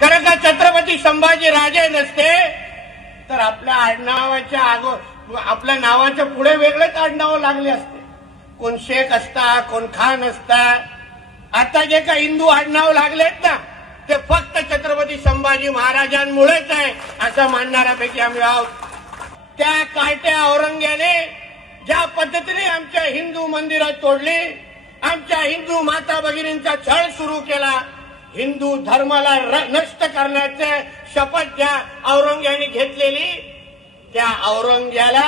कारण का छत्रपती संभाजी राजे नसते तर आपल्या आडनावाच्या आगो आपल्या नावाच्या पुढे वेगळेच आडनावं लागले असते कोण शेख असता कोण खान असता आता जे का हिंदू आडनाव लागलेत ना ते फक्त छत्रपती संभाजी महाराजांमुळेच आहे असं मानणाऱ्यापैकी आम्ही आहोत त्या काट्या औरंग्याने ज्या पद्धतीने आमच्या हिंदू मंदिरात तोडली आमच्या हिंदू माता भगिनींचा छळ सुरू केला हिंदू धर्माला नष्ट करण्याचे शपथ ज्या औरंग्याने घेतलेली त्या औरंग्याला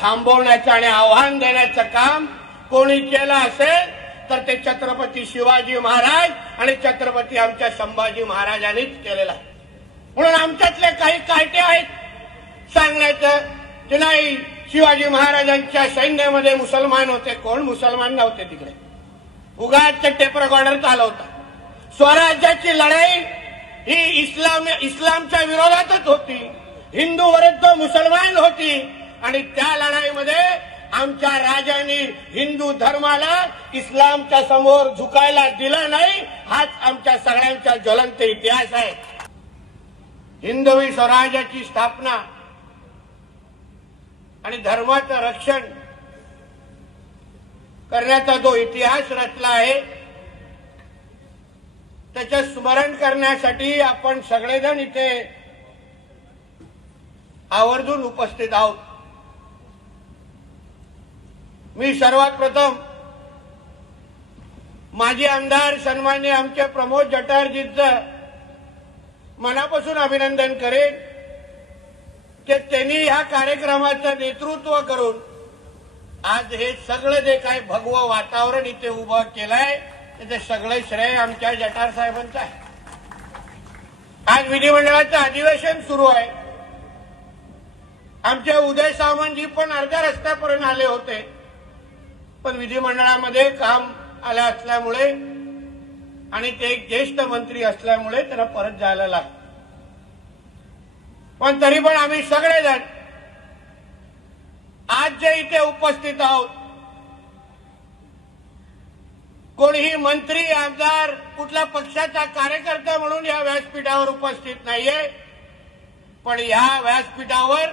थांबवण्याचं आणि आव्हान देण्याचं काम कोणी केलं असेल तर ते छत्रपती शिवाजी महाराज आणि छत्रपती आमच्या संभाजी महाराजांनीच केलेला म्हणून आमच्यातले काही कायटे आहेत सांगण्याचं की नाही शिवाजी महाराजांच्या सैन्यामध्ये मुसलमान होते कोण मुसलमान नव्हते तिकडे उगाच टेपर गॉर्डर चालवतात स्वराज्याची लढाई ही इस्लाम इस्लामच्या विरोधातच होती हिंदू विरुद्ध मुसलमान होती आणि त्या लढाईमध्ये आमच्या राजांनी हिंदू धर्माला इस्लामच्या समोर झुकायला दिला नाही हाच आमच्या सगळ्यांचा ज्वलंत इतिहास आहे हिंदवी स्वराज्याची स्थापना आणि धर्माचं रक्षण करण्याचा जो इतिहास रचला आहे त्याचे स्मरण करण्यासाठी आपण सगळेजण इथे आवर्जून उपस्थित आहोत मी सर्वात प्रथम माजी आमदार सन्मान्य आमचे प्रमोद जटारजींचं मनापासून अभिनंदन करेन की त्यांनी ह्या कार्यक्रमाचं नेतृत्व करून आज हे सगळं जे काही भगवं वातावरण इथे उभं केलंय त्याचं सगळं श्रेय आमच्या जटार साहेबांचं आहे आज विधिमंडळाचं अधिवेशन सुरू आहे आमचे उदय सावंतजी पण अर्ध्या रस्त्यापर्यंत आले होते पण विधिमंडळामध्ये काम आल्या असल्यामुळे आणि ते एक ज्येष्ठ मंत्री असल्यामुळे त्यांना परत जायला लागलं पण तरी पण आम्ही सगळेजण आज जे इथे उपस्थित आहोत कोणीही मंत्री आमदार कुठल्या पक्षाचा कार्यकर्ता म्हणून या व्यासपीठावर उपस्थित नाहीये पण या व्यासपीठावर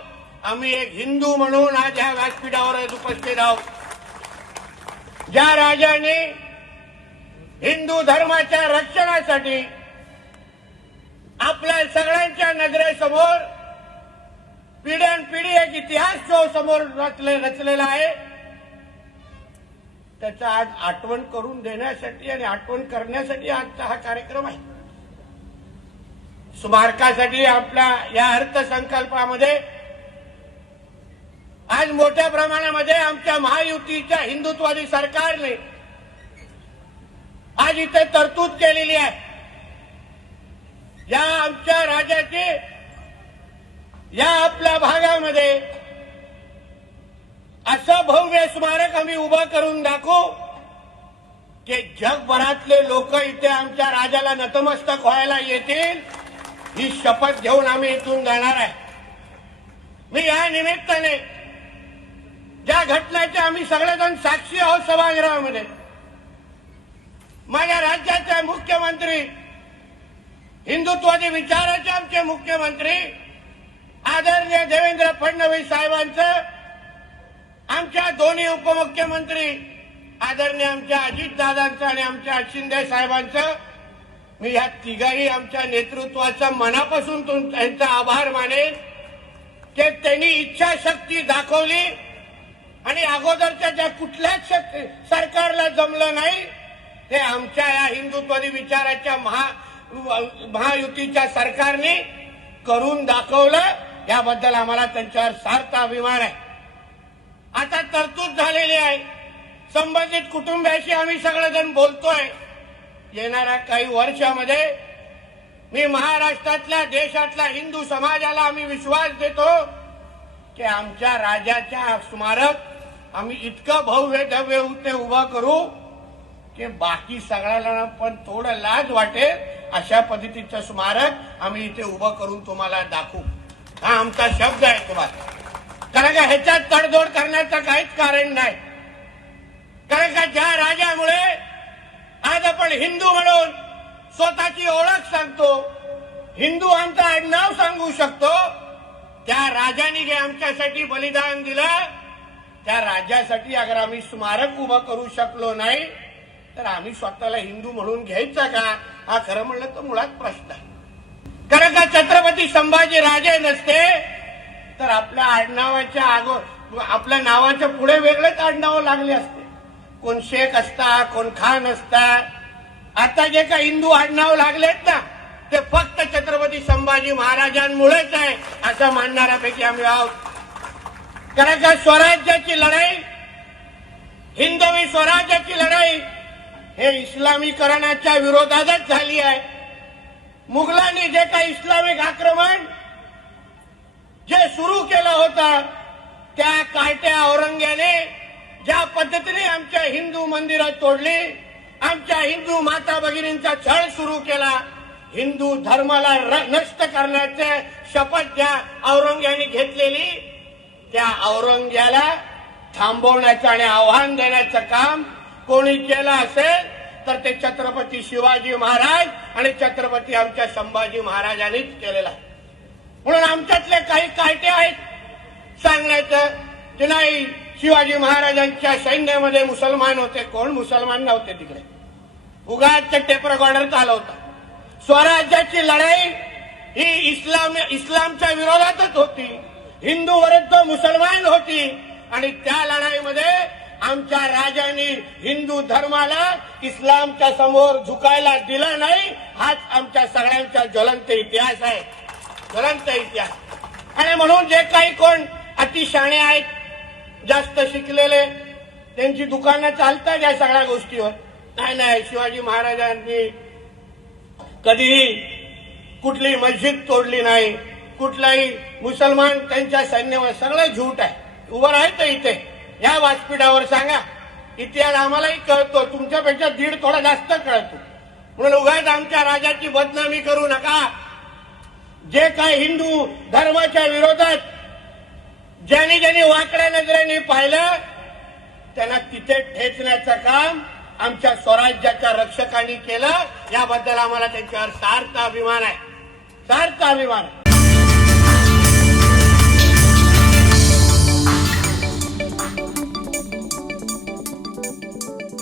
आम्ही एक हिंदू म्हणून आज ह्या व्यासपीठावर उपस्थित आहोत ज्या राजाने हिंदू धर्माच्या रक्षणासाठी आपल्या सगळ्यांच्या नजरेसमोर पिढ्यानपिढी एक इतिहास जो समोर रचलेला आहे त्याचा आज आठवण करून देण्यासाठी आणि आठवण करण्यासाठी आजचा हा कार्यक्रम आहे स्मारकासाठी आपल्या या अर्थसंकल्पामध्ये आज मोठ्या प्रमाणामध्ये आमच्या महायुतीच्या हिंदुत्वादी सरकारने आज इथे तरतूद केलेली आहे या आमच्या राज्याची या आपल्या भागामध्ये भव्य स्मारक आम्ही उभं करून दाखवू की जगभरातले लोक इथे आमच्या राजाला नतमस्तक व्हायला येतील ही शपथ घेऊन आम्ही इथून जाणार आहे मी या निमित्ताने ज्या घटनेचे आम्ही सगळेजण साक्षी आहोत सभागृहामध्ये माझ्या राज्याचे मुख्यमंत्री हिंदुत्वादी विचाराचे आमचे मुख्यमंत्री आदरणीय देवेंद्र फडणवीस साहेबांचं आमच्या दोन्ही उपमुख्यमंत्री आदरणीय आमच्या अजितदादांचं आणि आमच्या शिंदे साहेबांचं मी या तिघाही आमच्या नेतृत्वाचा मनापासून त्यांचा आभार मानेन की त्यांनी इच्छाशक्ती दाखवली आणि अगोदरच्या ज्या कुठल्याच सरकारला जमलं नाही ते आमच्या या हिंदुत्वादी विचाराच्या महा महायुतीच्या सरकारने करून दाखवलं याबद्दल आम्हाला त्यांच्यावर सार्थ अभिमान आहे आता तरतूद झालेली आहे संबंधित कुटुंबियाशी आम्ही सगळेजण बोलतोय येणाऱ्या काही वर्षामध्ये मी महाराष्ट्रातल्या देशातल्या हिंदू समाजाला आम्ही विश्वास देतो की आमच्या राजाच्या स्मारक आम्ही इतकं भव्य धव्य उत्ते उभं करू की बाकी सगळ्यांना पण थोडं लाज वाटेल अशा पद्धतीचं स्मारक आम्ही इथे उभं करून तुम्हाला दाखवू हा आमचा शब्द आहे तुम्हाला कारण का ह्याच्यात तडजोड करण्याचं काहीच कारण नाही कारण का ज्या राजामुळे आज आपण हिंदू म्हणून स्वतःची ओळख सांगतो हिंदू आमचं आडनाव सांगू शकतो त्या राजाने जे आमच्यासाठी बलिदान दिलं त्या राजासाठी अगर आम्ही स्मारक उभं करू शकलो नाही तर आम्ही स्वतःला हिंदू म्हणून घ्यायचा का हा खरं म्हणलं तर मुळात प्रश्न आहे कारण का छत्रपती संभाजी राजे नसते तर आपल्या आडनावाच्या आगो आपल्या नावाच्या पुढे वेगळेच आडनाव लागले असते कोण शेख असता कोण खान असता आता जे का हिंदू आडनाव लागलेत ना ते फक्त छत्रपती संभाजी महाराजांमुळेच आहे असं मानणाऱ्यापैकी आम्ही आहोत कारण का स्वराज्याची लढाई हिंदवी स्वराज्याची लढाई हे इस्लामीकरणाच्या विरोधातच झाली आहे मुघलांनी जे काही इस्लामिक आक्रमण जे सुरू केलं होतं त्या कार्ट्या औरंग्याने ज्या पद्धतीने आमच्या हिंदू मंदिरात तोडली आमच्या हिंदू माता भगिनींचा छळ सुरू केला हिंदू धर्माला नष्ट करण्याचे शपथ ज्या औरंग्याने घेतलेली त्या औरंग्याला थांबवण्याचं आणि आव्हान देण्याचं काम कोणी केलं असेल तर ते छत्रपती शिवाजी महाराज आणि छत्रपती आमच्या संभाजी महाराजांनीच केलेलं आहे म्हणून आमच्यातले काही कायटे आहेत सांगायचं की नाही शिवाजी महाराजांच्या सैन्यामध्ये मुसलमान होते कोण मुसलमान नव्हते तिकडे उगाच टेपर गॉर्डर होता स्वराज्याची लढाई ही इस्लाम इस्लामच्या विरोधातच होती हिंदू वरुद्ध मुसलमान होती आणि त्या लढाईमध्ये आमच्या राजांनी हिंदू धर्माला इस्लामच्या समोर झुकायला दिला नाही हाच आमच्या सगळ्यांचा ज्वलंत इतिहास आहे घरांचा इतिहास आणि म्हणून जे काही कोण अतिशाणे आहेत जास्त शिकलेले त्यांची दुकानं चालतात या सगळ्या गोष्टीवर नाही नाही शिवाजी महाराजांनी कधीही कुठली मस्जिद तोडली नाही कुठलाही मुसलमान त्यांच्या सैन्यावर सगळं झूट आहे उभं राहायचं इथे या व्यासपीठावर सांगा इतिहास आम्हालाही कळतो तुमच्यापेक्षा दीड थोडा जास्त कळतो म्हणून उघड आमच्या राजाची बदनामी करू नका जे काय हिंदू धर्माच्या विरोधात ज्याने ज्यांनी वाकड्या नजरेने पाहिलं त्यांना तिथे ठेचण्याचं काम आमच्या स्वराज्याच्या रक्षकांनी केलं याबद्दल आम्हाला त्यांच्यावर सार्थ अभिमान आहे सार्थ अभिमान आहे